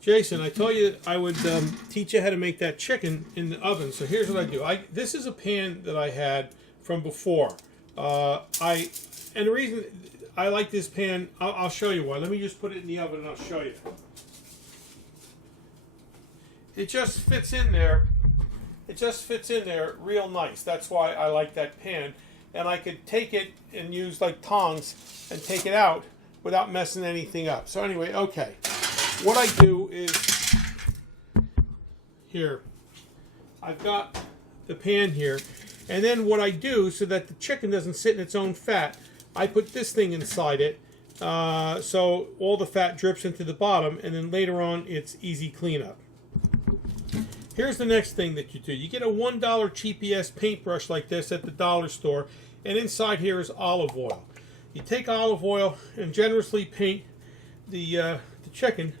Jason, I told you I would teach you how to make that chicken in the oven. So here's what I do. This is a pan that I had from before. And the reason I like this pan, I'll show you why. Let me just put it in the oven and I'll show you. It just fits in there. It just fits in there real nice. That's why I like that pan. And I could take it and use like tongs and take it out without messing anything up. So anyway, okay. What I do is, here, I've got the pan here. And then what I do, so that the chicken doesn't sit in its own fat, I put this thing inside it. So all the fat drips into the bottom. And then later on, it's easy cleanup. Here's the next thing that you do. You get a $1 cheap paintbrush like this at the dollar store, and inside here is olive oil. You take olive oil and generously paint the chicken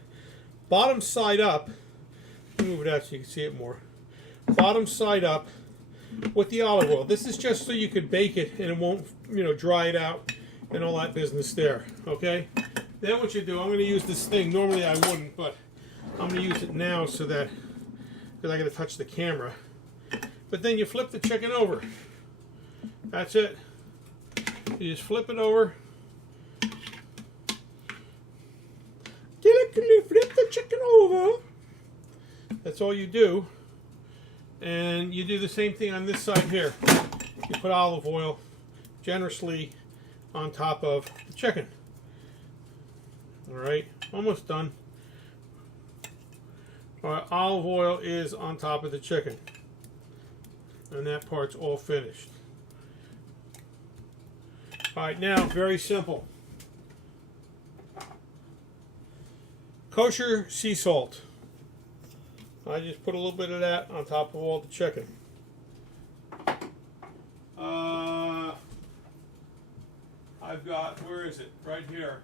bottom side up. Move it out so you can see it more. Bottom side up with the olive oil. This is just so you could bake it and it won't, dry it out and all that business there. Okay. Then what you do? I'm going to use this thing. Normally I wouldn't, but I'm going to use it now so that. Because I got to touch the camera. But then you flip the chicken over. That's it. You just flip it over. Delicately flip the chicken over. That's all you do. And you do the same thing on this side here. You put olive oil generously on top of the chicken. Alright, almost done. Alright, olive oil is on top of the chicken. And that part's all finished. Alright, now, very simple. Kosher sea salt. I just put a little bit of that on top of all the chicken. I've got, where is it? Right here.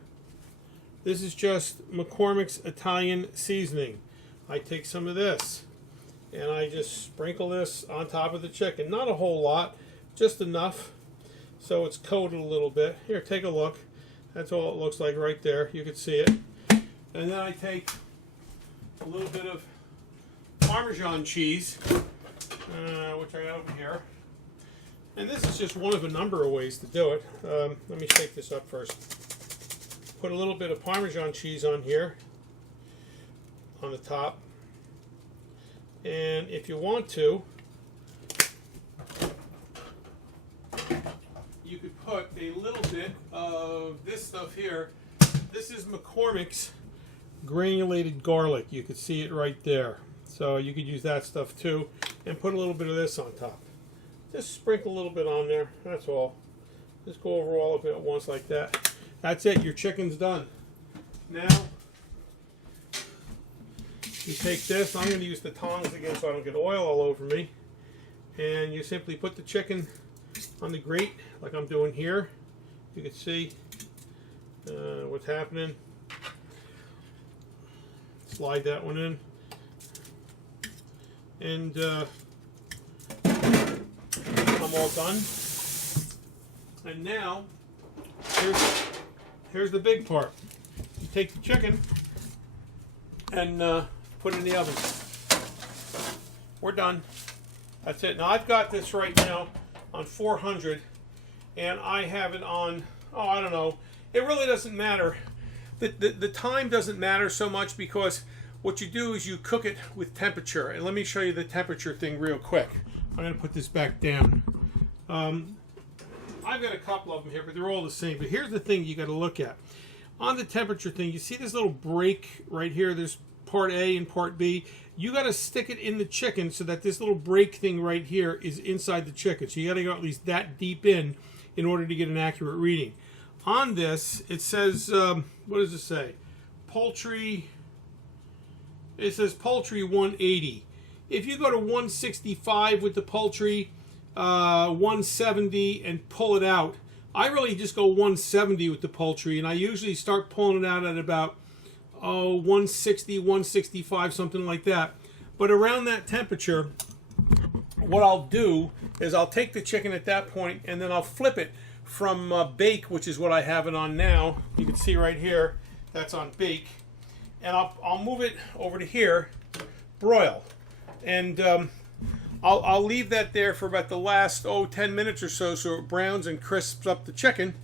This is just McCormick's Italian seasoning. I take some of this and I just sprinkle this on top of the chicken. Not a whole lot, just enough so it's coated a little bit. Here, take a look. That's all it looks like right there. You can see it. And then I take a little bit of Parmesan cheese, which I got over here. And this is just one of a number of ways to do it. Let me shake this up first. Put a little bit of Parmesan cheese on here, on the top. And if you want to, you could put a little bit of this stuff here. This is McCormick's granulated garlic. You could see it right there. So you could use that stuff too. And put a little bit of this on top. Just sprinkle a little bit on there. That's all. Just go over all of it at once like that. That's it. Your chicken's done. Now, you take this. I'm going to use the tongs again so I don't get oil all over me. And you simply put the chicken on the grate like I'm doing here. You can see what's happening. Slide that one in. And I'm all done. And now, here's the big part. You take the chicken and put it in the oven. We're done. That's it. Now I've got this right now on 400 and I have it on, I don't know. It really doesn't matter. The time doesn't matter so much because what you do is you cook it with temperature. And let me show you the temperature thing real quick. I'm going to put this back down. I've got a couple of them here, but they're all the same. But here's the thing you got to look at. On the temperature thing, you see this little break right here? There's part A and part B. You got to stick it in the chicken so that this little break thing right here is inside the chicken. So you got to go at least that deep in order to get an accurate reading. On this, it says, what does it say? Poultry, it says poultry 180. If you go to 165 with the poultry, 170 and pull it out, I really just go 170 with the poultry, and I usually start pulling it out at about 160, 165, something like that. But around that temperature, what I'll do is I'll take the chicken at that point and then I'll flip it from bake, which is what I have it on now. You can see right here, that's on bake. and I'll move it over to here, broil, and I'll leave that there for about the last 10 minutes or so it browns and crisps up the chicken.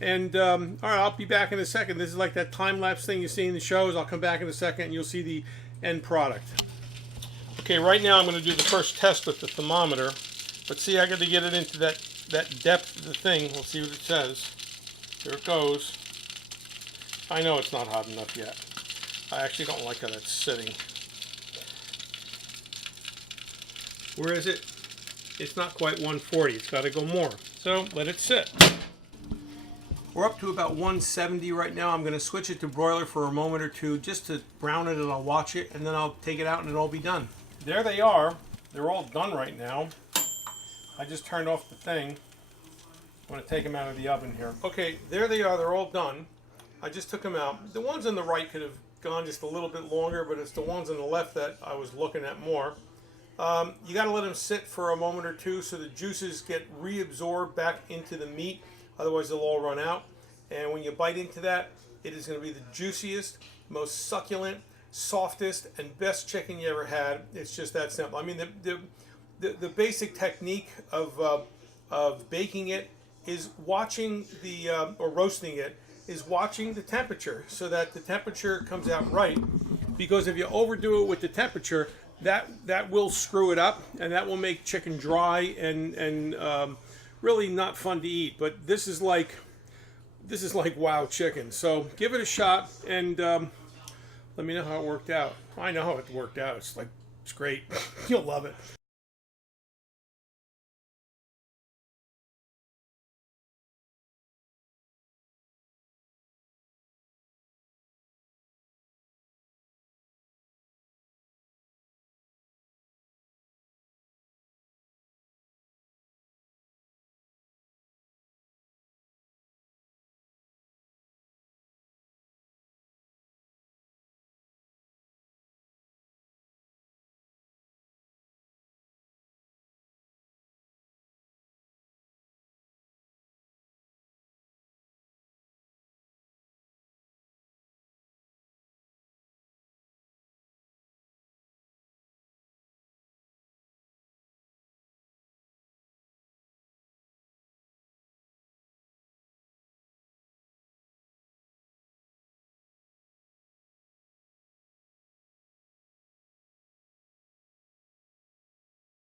And all right, I'll be back in a second. This is like that time-lapse thing you see in the shows. I'll come back in a second and you'll see the end product. Okay, right now I'm going to do the first test with the thermometer. But see, I got to get it into that depth of the thing. We'll see what it says. There it goes. I know it's not hot enough yet. I actually don't like how that's sitting. Where is it? It's not quite 140. It's got to go more. So let it sit. We're up to about 170 right now. I'm going to switch it to broiler for a moment or two just to brown it, and I'll watch it, and then I'll take it out and it'll all be done. There they are. They're all done right now. I just turned off the thing. I'm going to take them out of the oven here. Okay, there they are. They're all done. I just took them out. The ones on the right could have gone just a little bit longer, but it's the ones on the left that I was looking at more. You got to let them sit for a moment or two so the juices get reabsorbed back into the meat. Otherwise, they'll all run out. And when you bite into that, it is going to be the juiciest, most succulent, softest, and best chicken you ever had. It's just that simple. I mean, the basic technique of baking it is watching or roasting it, is watching the temperature so that the temperature comes out right. Because if you overdo it with the temperature, that will screw it up, and that will make chicken dry and really not fun to eat. But this is like wow chicken. So give it a shot and let me know how it worked out. I know how it worked out. It's great. You'll love it.